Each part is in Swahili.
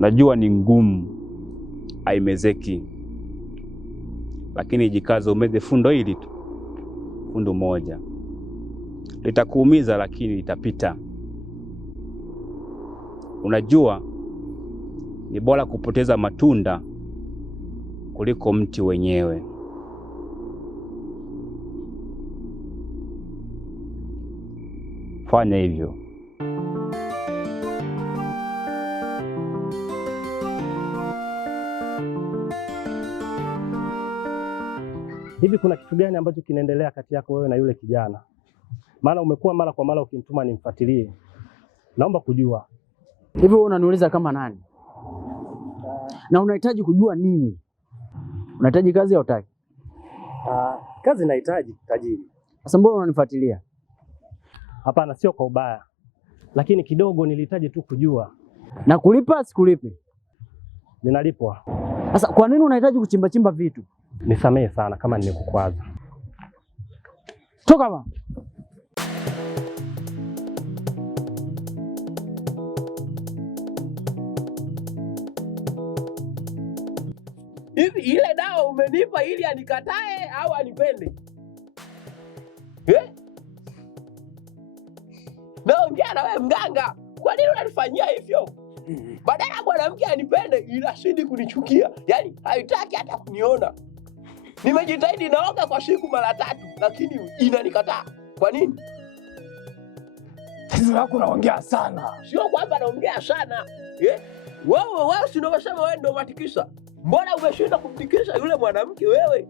Najua ni ngumu, haimezeki, lakini jikaze, umeze fundo hili tu, fundo moja. Litakuumiza lakini litapita. Unajua ni bora kupoteza matunda kuliko mti wenyewe. Fanya hivyo. Hivi kuna kitu gani ambacho kinaendelea kati yako wewe na yule kijana? Maana umekuwa mara kwa mara ukimtuma nimfuatilie. Naomba kujua. Hivi wewe unaniuliza kama nani? Na unahitaji kujua nini? Unahitaji kazi au hutaki? Kazi nahitaji, tajiri. Sasa mbona unanifuatilia? Hapana, sio kwa ubaya. Lakini kidogo nilihitaji tu kujua. Na kulipa sikulipi? Ninalipwa. Sasa kwa nini unahitaji kuchimba vitu? Nisamehe sana kama nimekukwaza. Toka baba. Hivi ile dawa umenipa ili anikatae au anipende? Naongea na wewe mganga. Kwa nini unanifanyia hivyo? Badala mwanamke anipende inashidi kunichukia. Yaani haitaki hata kuniona. Nimejitahidi naoga kwa siku mara 3 lakini inanikataa. Kwa nini? Tatizo lako unaongea sana. Sio kwamba naongea sana. Wewe si unasema wewe ndio matikisa. Mbona umeshinda kumtikisa yule mwanamke wewe?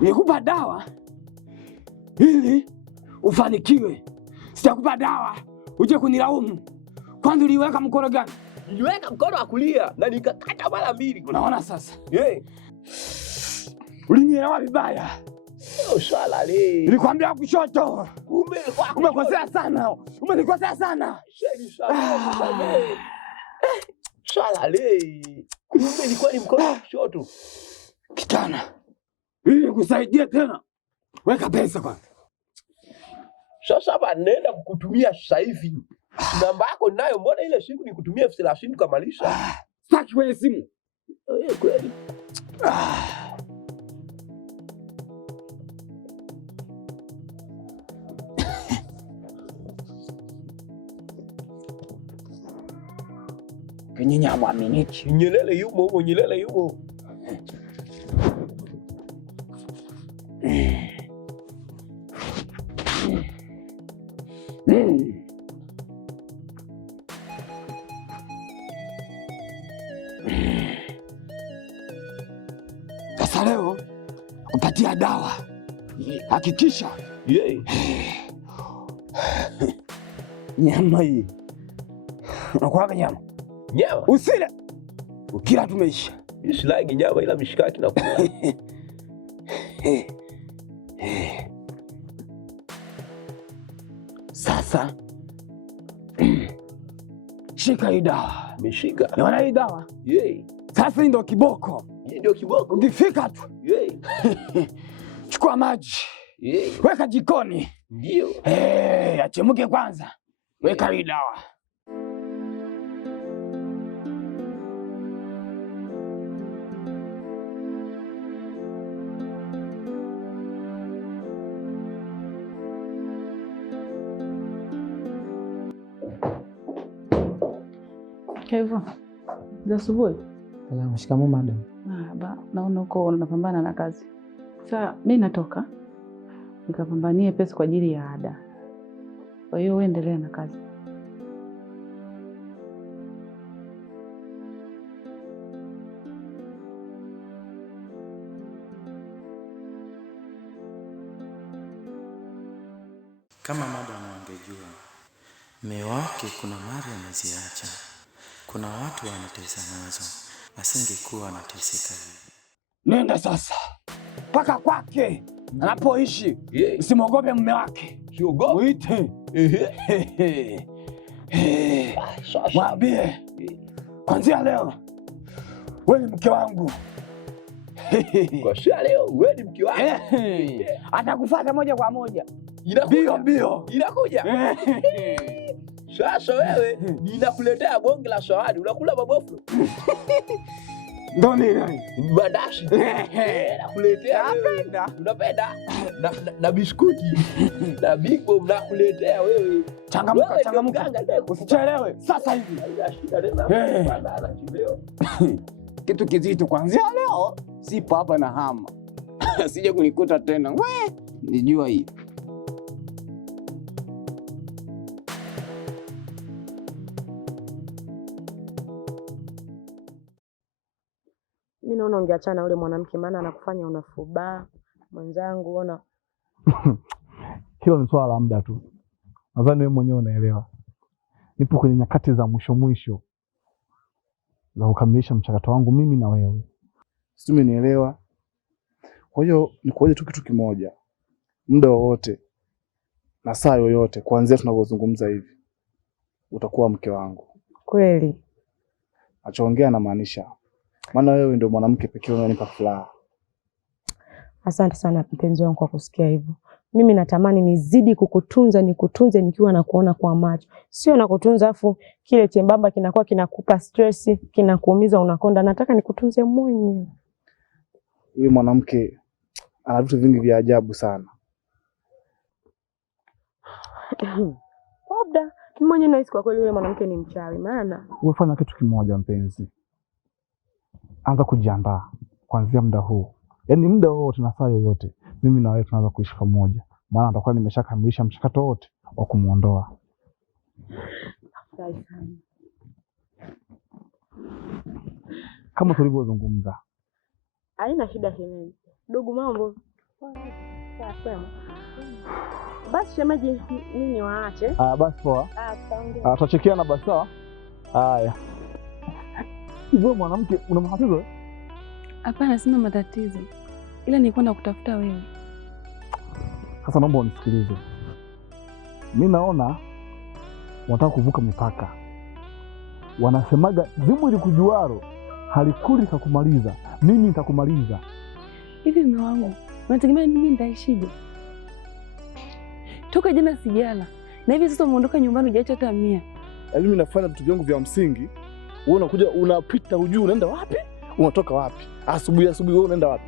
Nikupa dawa ili ufanikiwe. Sitakupa dawa uje kunilaumu. Kwanza uliweka mkono gani? Niliweka mkono wa kulia na nikakata mara 2. Unaona sasa? Ulinielewa vibaya. Sio swala le. Nilikwambia kushoto. Umekosea sana. Umenikosea sana. Swala le. Kumbe ilikuwa ni mkono wa kushoto. Kijana, ili nikusaidie tena. Weka pesa kwanza. Sasa hapa nenda kukutumia sasa hivi. Namba yako nayo, mbona ile siku nikutumia 30 kamalisha? Sitaki kwenye simu. Kweli. Kinyinya mwaminiki. Nyelele yumo, nyelele yumo. Sasa leo kupatia dawa. Hakikisha nyama hii. Unakula nyama? Nyama? Usile. Ukila tumeisha. Isilagi nyama ila mishikaki na kula. Sasa shika hii dawa. Mishika. Naona hii dawa? Sasa hii ndio kiboko. Hii ndio kiboko. Ukifika tu. Chukua maji. Weka jikoni. Ndio. Achemke kwanza. Weka hii dawa. Hivyo. Za asubuhi. Salamu, shikamoo madam. Naona uko unapambana na kazi. Sasa mimi natoka nikapambanie pesa kwa ajili ya ada. Kwa hiyo wewe endelea na kazi. Kama madam angejua, mume wake kuna mali ameziacha. Kuna watu wanatesa nazo, asingekuwa anateseka hivi. Nenda sasa mpaka kwake anapoishi. Usimwogope mume wake. Siogope. Muite. Mwambie kwanzia leo wewe ni mke wangu. Kwa leo wewe ni mke wangu. Atakufuata moja kwa moja. Mbio. Inakuja. Sasa wewe ninakuletea bonge la zawadi, unakula maboflo. Ndo nini? Badashi. Nakuletea wewe. Unapenda? Na biskuti. Na Big Bomb nakuletea wewe. Changamka. Usichelewe. Sasa hivi. Kitu kizito kuanzia leo. Sipo hapa na hama. Sije kunikuta tena. Nijua hii. Mimi naona ungeachana yule mwanamke, maana anakufanya unafubaa mwenzangu. Ona hilo ni swala la muda tu. Nadhani wewe mwenyewe unaelewa. Nipo kwenye nyakati za mwisho za kukamilisha mchakato wangu mimi na wewe. Sisi umenielewa? Kwa hiyo nikuoje tu kitu kimoja. Muda wowote na saa yoyote kuanzia tunavyozungumza hivi utakuwa mke wangu. kweli? Nachoongea na maanisha. Maana wewe ndio mwanamke pekee unanipa furaha. Asante sana mpenzi wangu kwa kusikia hivyo. Mimi natamani nizidi kukutunza, nikutunze nikiwa na kuona kwa macho. Sio na kutunza afu kile chembamba kinakuwa kinakupa stress, kinakuumiza unakonda. Nataka nikutunze mwenyewe. Yule mwanamke ana vitu vingi vya ajabu sana. Labda mwenyewe nahisi kwa kweli yule mwanamke ni mchawi, maana Ufanya kitu kimoja mpenzi. Anza kujiandaa kuanzia muda huu. Yaani muda wote na saa yoyote mimi na wewe tunaanza kuishi pamoja. Maana nitakuwa nimeshakamilisha mchakato wote wa kumuondoa. Kama tulivyozungumza. haina shida shemeji. Ndugu mambo. Sawa. Basi shemeji nini waache? Basi poa. Tutaongea. Tutachekiana basi sawa? Haya. Wewe mwanamke una matatizo? Hapana, sina matatizo. Ila nilikuwa nakutafuta wewe. Sasa naomba unisikilize. Mimi naona unataka kuvuka mipaka. Wanasemaga zimu likujuaro halikuli kakumaliza. Mimi nitakumaliza. Hivi mume wangu, unategemea mimi nitaishije? Toka jana sijala. Na hivi sasa umeondoka nyumbani hujaacha hata 100. Mimi nafanya vitu vyangu vya msingi. Wewe unakuja unapita hujui unaenda wapi? Unatoka wapi? Asubuhi wewe unaenda wapi?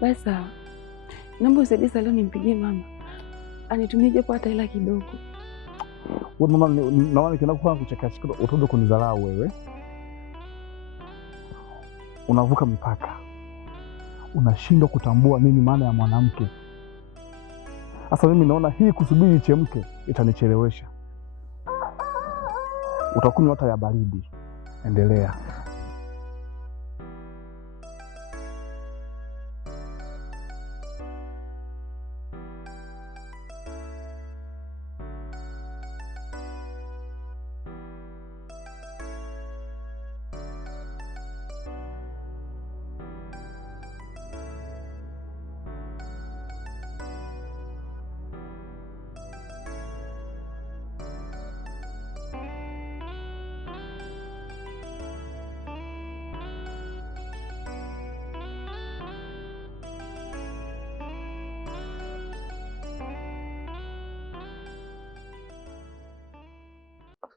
Basi sawa. Naomba usaidie leo nimpigie mama. Anitumie japo hata hela kidogo. Wewe mama naona nikienda kufanya kuchekesha utaanza kunidharau wewe. Unavuka mipaka. Unashindwa kutambua nini maana ya mwanamke. Sasa mimi naona hii kusubiri ichemke itanichelewesha. Utakunywa hata ya baridi. Endelea.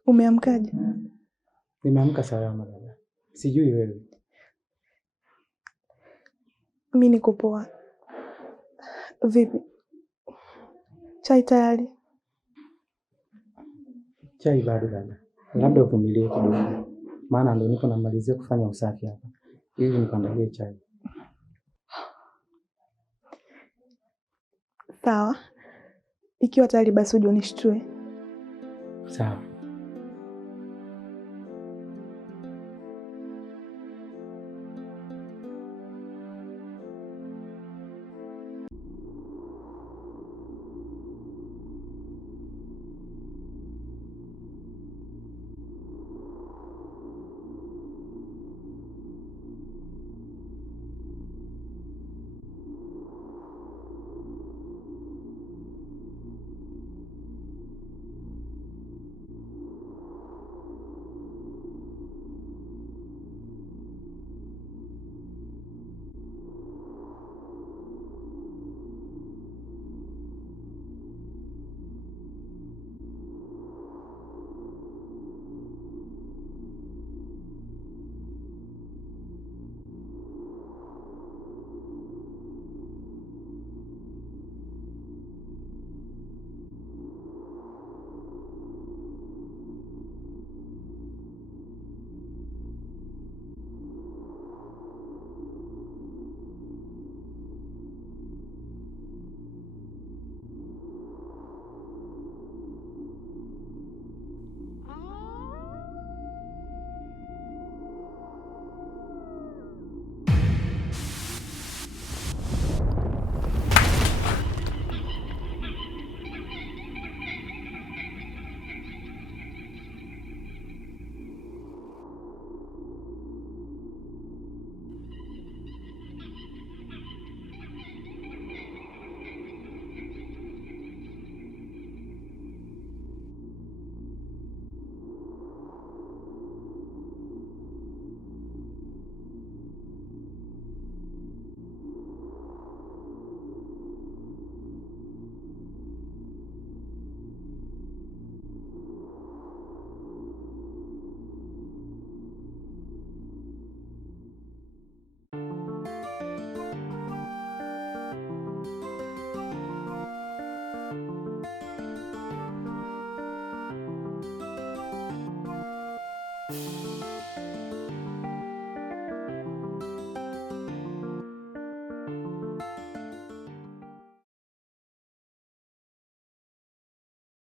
Umeamkaje? Nimeamka salama dada. Sijui wewe. Mimi niko poa. Vipi? Chai tayari? Chai bado dada. Labda uvumilie kidogo. Maana ndio niko namalizia kufanya usafi hapa. Ili nikuandalie chai. Sawa. Ikiwa tayari basi uje unishtue. Sawa.